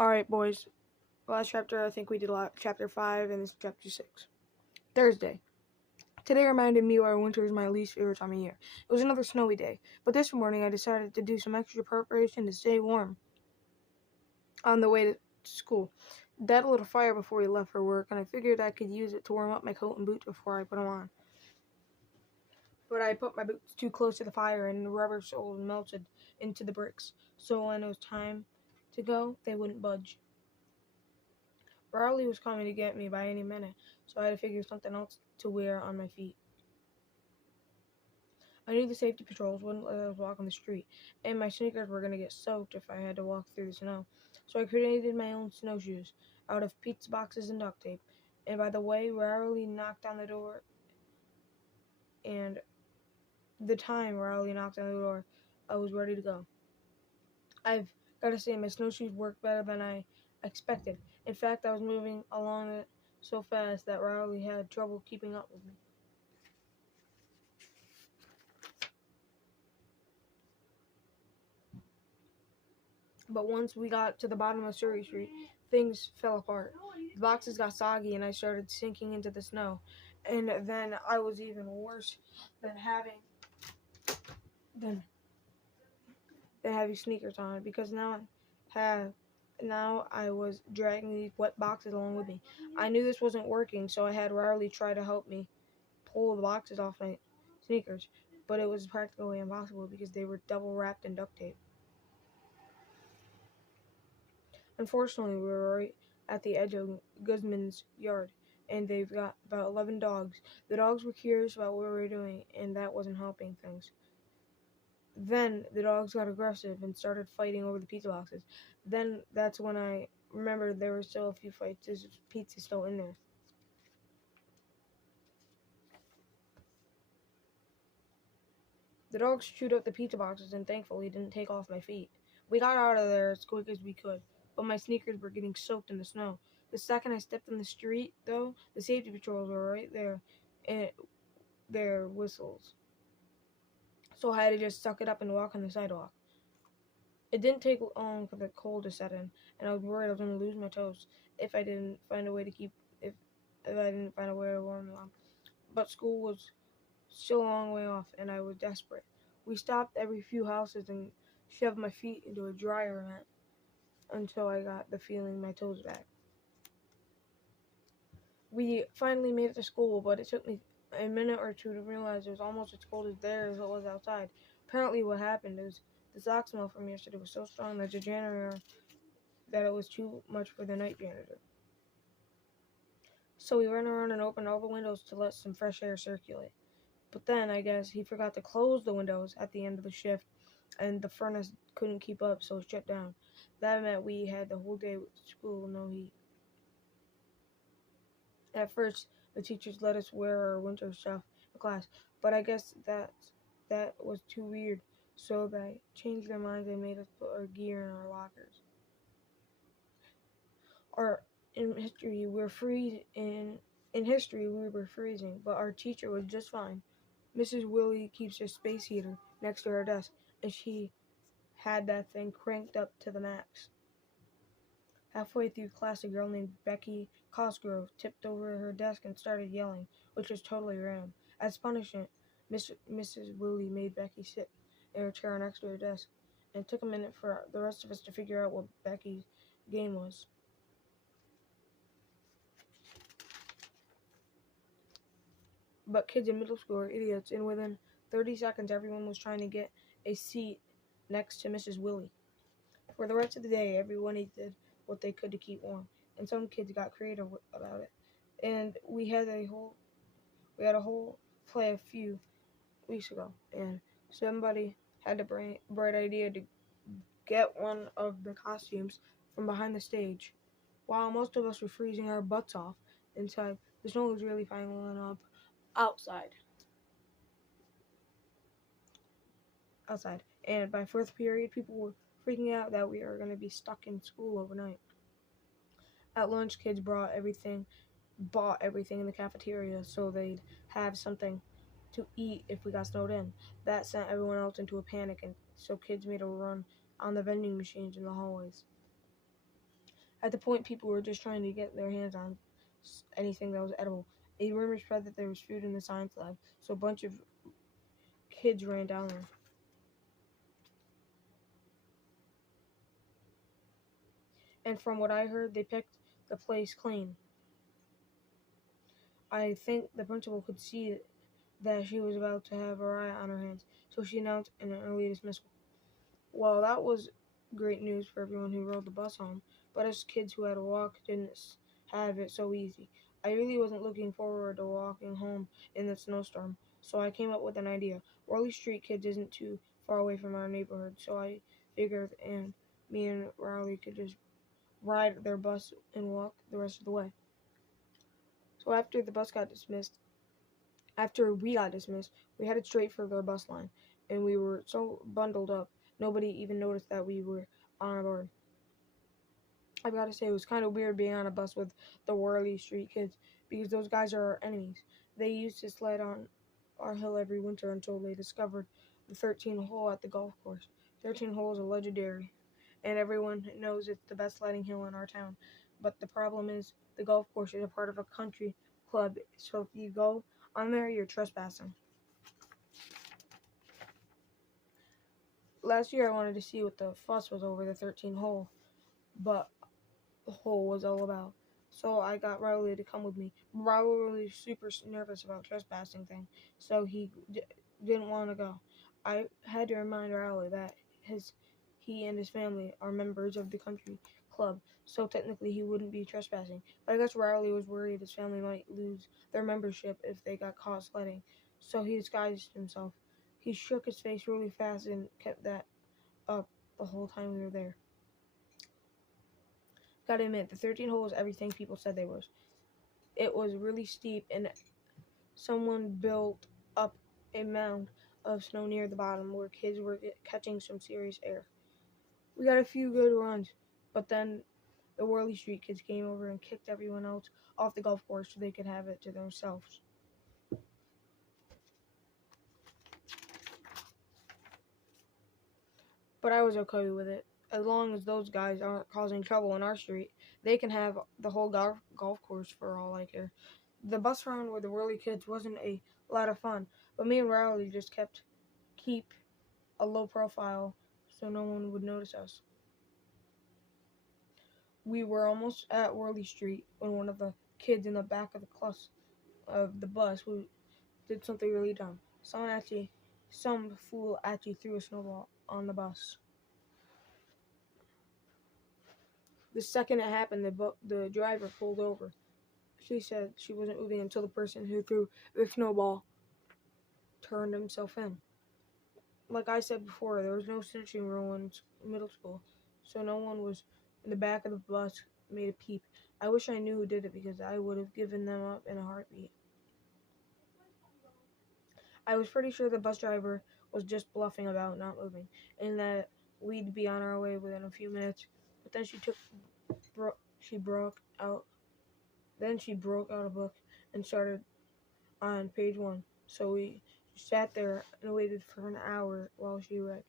Alright, boys. Last chapter, I think we did chapter 5, and this is chapter 6. Thursday. Today reminded me why winter is my least favorite time of year. It was another snowy day, but this morning I decided to do some extra preparation to stay warm on the way to school. Dad lit a fire before he left for work, and I figured I could use it to warm up my coat and boots before I put them on. But I put my boots too close to the fire, and the rubber soles melted into the bricks, so when it was time to go, they wouldn't budge. Riley was coming to get me by any minute, so I had to figure something else to wear on my feet. I knew the safety patrols wouldn't let us walk on the street, and my sneakers were going to get soaked if I had to walk through the snow. So I created my own snowshoes out of pizza boxes and duct tape. And by the way, Riley knocked on the door, and the time Riley knocked on the door, I was ready to go. I've got to say, my snowshoes worked better than I expected. In fact, I was moving along it so fast that Riley had trouble keeping up with me. But once we got to the bottom of Surrey Street, things fell apart. The boxes got soggy and I started sinking into the snow. And then I was even worse than having sneakers on, because now I was dragging these wet boxes along with me. I knew this wasn't working, so I had Riley try to help me pull the boxes off my sneakers, but it was practically impossible because they were double wrapped in duct tape. Unfortunately, we were right at the edge of Guzman's yard, and they've got about 11 dogs. The dogs were curious about what we were doing, and that wasn't helping things. Then the dogs got aggressive and started fighting over the pizza boxes. Then that's when I remembered there were still a few fights. There's pizza still in there. The dogs chewed up the pizza boxes and thankfully didn't take off my feet. We got out of there as quick as we could, but my sneakers were getting soaked in the snow. The second I stepped on the street, though, the safety patrols were right there, and their whistles. So I had to just suck it up and walk on the sidewalk. It didn't take long for the cold to set in, and I was worried I was going to lose my toes if I didn't find a way to warm them up. But school was still a long way off, and I was desperate. We stopped every few houses and shoved my feet into a dryer mat until I got the feeling my toes back. We finally made it to school, but it took me a minute or two to realize it was almost as cold as there as it was outside. Apparently what happened is the sock smell from yesterday was so strong that it was too much for the night janitor. So we ran around and opened all the windows to let some fresh air circulate. But then, I guess, he forgot to close the windows at the end of the shift, and the furnace couldn't keep up, so it shut down. That meant we had the whole day with school, no heat. At first, the teachers let us wear our winter stuff in class, but I guess that was too weird, so they changed their minds and made us put our gear in our lockers. In history, we were freezing, but our teacher was just fine. Mrs. Willie keeps a space heater next to her desk, and she had that thing cranked up to the max. Halfway through class, a girl named Becky Cosgrove tipped over her desk and started yelling, which was totally random. As punishment, Mrs. Willie made Becky sit in her chair next to her desk, and it took a minute for the rest of us to figure out what Becky's game was. But kids in middle school are idiots, and within 30 seconds, everyone was trying to get a seat next to Mrs. Willie. For the rest of the day, everyone did what they could to keep warm, and some kids got creative about it. And we had a whole play a few weeks ago, and somebody had a bright idea to get one of the costumes from behind the stage. While most of us were freezing our butts off inside, the snow was really piling up outside. And by fourth period, people were freaking out that we were going to be stuck in school overnight. At lunch, kids bought everything in the cafeteria so they'd have something to eat if we got snowed in. That sent everyone else into a panic, and so kids made a run on the vending machines in the hallways. At the point, people were just trying to get their hands on anything that was edible. A rumor spread that there was food in the science lab, so a bunch of kids ran down there. And from what I heard, they picked the place clean. I think the principal could see that she was about to have a riot on her hands, so she announced an early dismissal. Well, that was great news for everyone who rode the bus home, but us kids who had to walk didn't have it so easy. I really wasn't looking forward to walking home in the snowstorm, so I came up with an idea. Worley Street Kids isn't too far away from our neighborhood, so I figured and me and Riley could just ride their bus and walk the rest of the way. So after we got dismissed, we headed straight for their bus line, and we were so bundled up, nobody even noticed that we were on board. I've got to say, it was kind of weird being on a bus with the Worley Street Kids, because those guys are our enemies. They used to sled on our hill every winter until they discovered the 13 hole at the golf course. 13 holes are legendary, and everyone knows it's the best sledding hill in our town. But the problem is, the golf course is a part of a country club, so if you go on there, you're trespassing. Last year, I wanted to see what the fuss was over the 13 hole, but the hole was all about. So I got Riley to come with me. Riley was super nervous about trespassing thing, so he didn't want to go. I had to remind Riley that he and his family are members of the country club, so technically he wouldn't be trespassing. But I guess Riley was worried his family might lose their membership if they got caught sledding, so he disguised himself. He shook his face really fast and kept that up the whole time we were there. Gotta admit, the 13 hole was everything people said they was. It was really steep, and someone built up a mound of snow near the bottom where kids were catching some serious air. We got a few good runs, but then the Worley Street Kids came over and kicked everyone else off the golf course so they could have it to themselves. But I was okay with it. As long as those guys aren't causing trouble in our street, they can have the whole golf course for all I care. The bus run with the Whirly Kids wasn't a lot of fun, but me and Riley just keep a low profile so no one would notice us. We were almost at Whirly Street when one of the kids in the back of the bus who did something really dumb. Some fool actually threw a snowball on the bus. The second it happened, the driver pulled over. She said she wasn't moving until the person who threw the snowball turned himself in. Like I said before, there was no snitching rule in middle school, so no one was in the back of the bus made a peep. I wish I knew who did it because I would have given them up in a heartbeat. I was pretty sure the bus driver was just bluffing about not moving, and that we'd be on our way within a few minutes. But then she broke out. Then she broke out a book and started on page 1. So we sat there and waited for an hour while she read.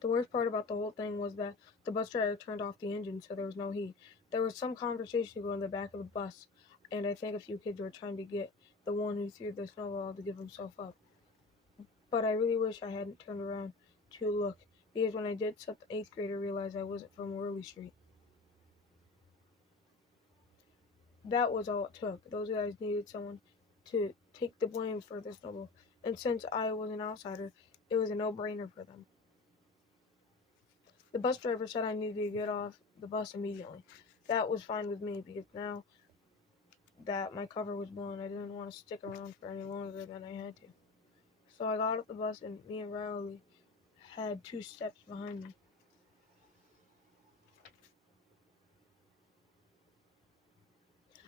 The worst part about the whole thing was that the bus driver turned off the engine, so there was no heat. There was some conversation going in the back of the bus, and I think a few kids were trying to get the one who threw the snowball to give himself up. But I really wish I hadn't turned around to look, because when I did, some 8th grader realized I wasn't from Worley Street. That was all it took. Those guys needed someone to take the blame for the snowball, and since I was an outsider, it was a no-brainer for them. The bus driver said I needed to get off the bus immediately. That was fine with me because now that my cover was blown, I didn't want to stick around for any longer than I had to. So I got off the bus and me and Riley had 2 steps behind me.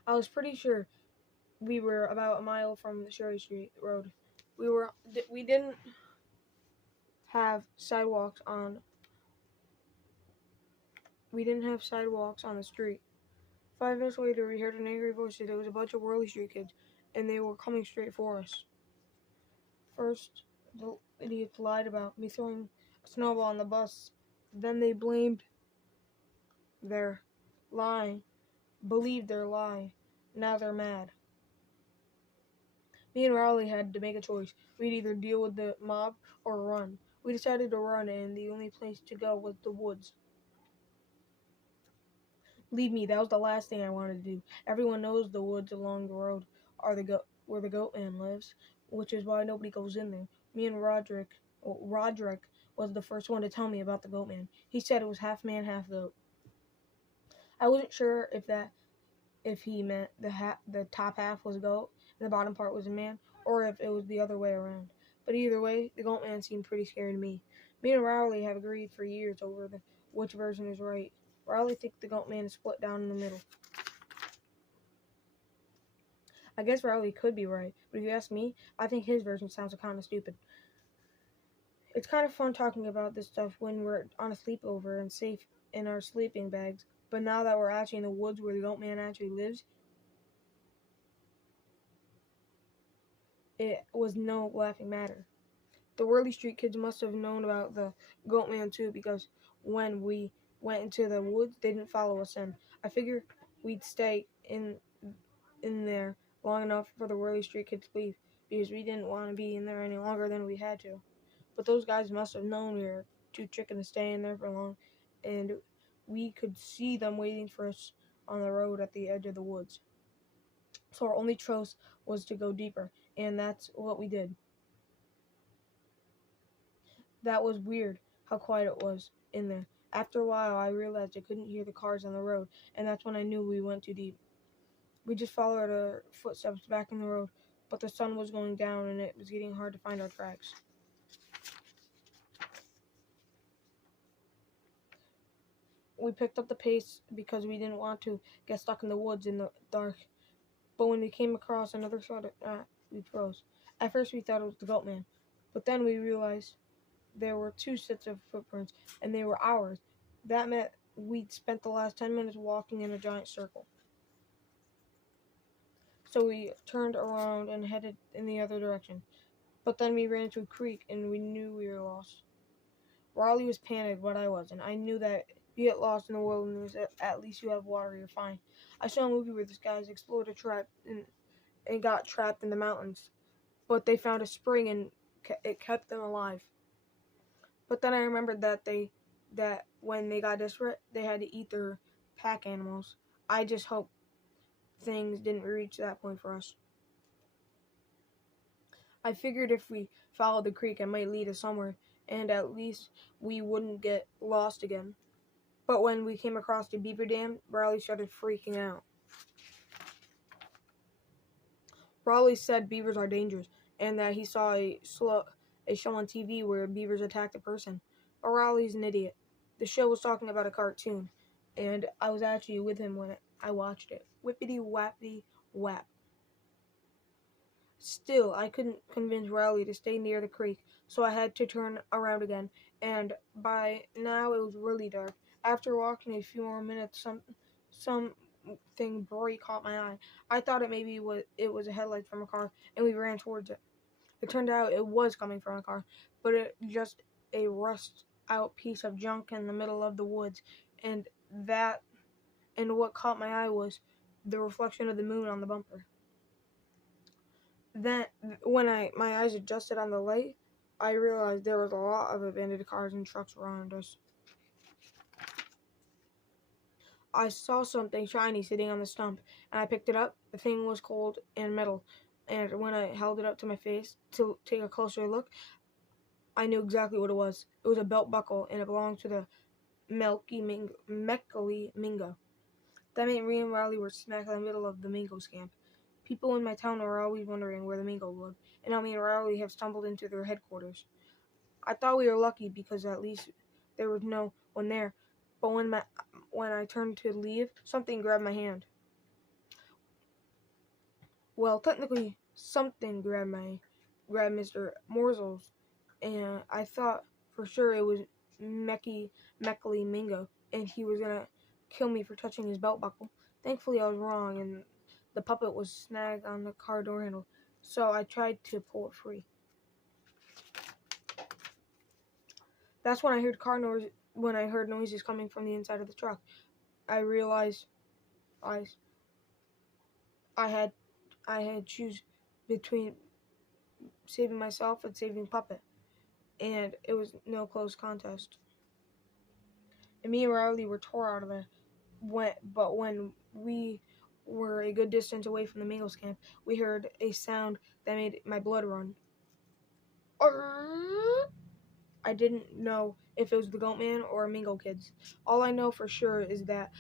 I was pretty sure we were about a mile from the Sherry Street Road. We didn't have sidewalks on the street. 5 minutes later, we heard an angry voice that it was a bunch of Whirley Street kids, and they were coming straight for us. First, The idiots lied about me throwing a snowball on the bus. Then they blamed their lie, believed their lie. Now they're mad. Me and Rowley had to make a choice. We'd either deal with the mob or run. We decided to run, and the only place to go was the woods. Believe me, that was the last thing I wanted to do. Everyone knows the woods along the road are where the goat man lives, which is why nobody goes in there. Me and Roderick was the first one to tell me about the goat man. He said it was half man, half goat. I wasn't sure if he meant the top half was a goat and the bottom part was a man, or if it was the other way around. But either way, the goat man seemed pretty scary to me. Me and Rowley have agreed for years over which version is right. Rowley thinks the goat man is split down in the middle. I guess Rowley could be right, but if you ask me, I think his version sounds kind of stupid. It's kind of fun talking about this stuff when we're on a sleepover and safe in our sleeping bags, but now that we're actually in the woods where the goat man actually lives, it was no laughing matter. The Whirly Street kids must have known about the goat man too, because when we went into the woods, they didn't follow us in. I figured we'd stay in there long enough for the Whirly Street kids to leave, because we didn't want to be in there any longer than we had to. But those guys must have known we were too chicken to stay in there for long, and we could see them waiting for us on the road at the edge of the woods. So our only choice was to go deeper, and that's what we did. That was weird how quiet it was in there. After a while, I realized I couldn't hear the cars on the road, and that's when I knew we went too deep. We just followed our footsteps back in the road, but the sun was going down and it was getting hard to find our tracks. We picked up the pace because we didn't want to get stuck in the woods in the dark. But when we came across another spot, we froze. At first we thought it was the goat man, but then we realized there were two sets of footprints, and they were ours. That meant we'd spent the last 10 minutes walking in a giant circle. So we turned around and headed in the other direction. But then we ran into a creek, and we knew we were lost. Raleigh was panicked, but I wasn't. I knew that if you get lost in the wilderness, at least you have water, you're fine. I saw a movie where these guys explored a trap and got trapped in the mountains. But they found a spring, and it kept them alive. But then I remembered that when they got desperate, they had to eat their pack animals. I just hope things didn't reach that point for us. I figured if we followed the creek, it might lead us somewhere, and at least we wouldn't get lost again. But when we came across the beaver dam, Riley started freaking out. Riley said beavers are dangerous, and that he saw a show on TV where beavers attacked a person. But Riley's an idiot. The show was talking about a cartoon, and I was actually with him when I watched it. Whippity wappity whap. Still, I couldn't convince Riley to stay near the creek, so I had to turn around again, and by now it was really dark. After walking a few more minutes, something bright caught my eye. I thought it was a headlight from a car, and we ran towards it. It turned out it was coming from a car, but it just a rust out piece of junk in the middle of the woods, and what caught my eye was the reflection of the moon on the bumper. Then, when my eyes adjusted on the light, I realized there was a lot of abandoned cars and trucks around us. I saw something shiny sitting on the stump, and I picked it up. The thing was cold and metal, and when I held it up to my face to take a closer look, I knew exactly what it was. It was a belt buckle, and it belonged to the Mekali Mingo. That meant me and Riley were smack in the middle of the Mingo's camp. People in my town were always wondering where the Mingo lived, and how me and Riley have stumbled into their headquarters. I thought we were lucky because at least there was no one there, but when I turned to leave, something grabbed my hand. Well, technically, something grabbed Mr. Morsels, and I thought for sure it was Mekali Mingo, and he was gonna kill me for touching his belt buckle. Thankfully, I was wrong, and the puppet was snagged on the car door handle, so I tried to pull it free. That's when I heard car noise. When I heard noises coming from the inside of the truck, I realized I I had choose between saving myself and saving Puppet, and it was no close contest. And me and Riley were tore out of there. But when we were a good distance away from the Mingles camp, we heard a sound that made my blood run. I didn't know if it was the Goatman or Mingle kids. All I know for sure is that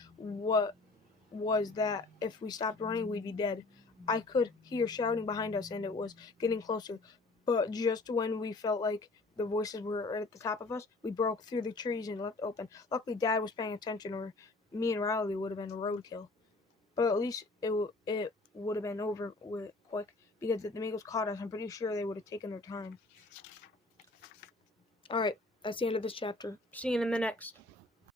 if we stopped running, we'd be dead. I could hear shouting behind us, and it was getting closer. But just when we felt like the voices were right at the top of us, we broke through the trees and left open. Luckily, Dad was paying attention, or me and Riley would have been a roadkill. But at least it would have been over with quick, because if the Mingles caught us, I'm pretty sure they would have taken their time. Alright, that's the end of this chapter. See you in the next.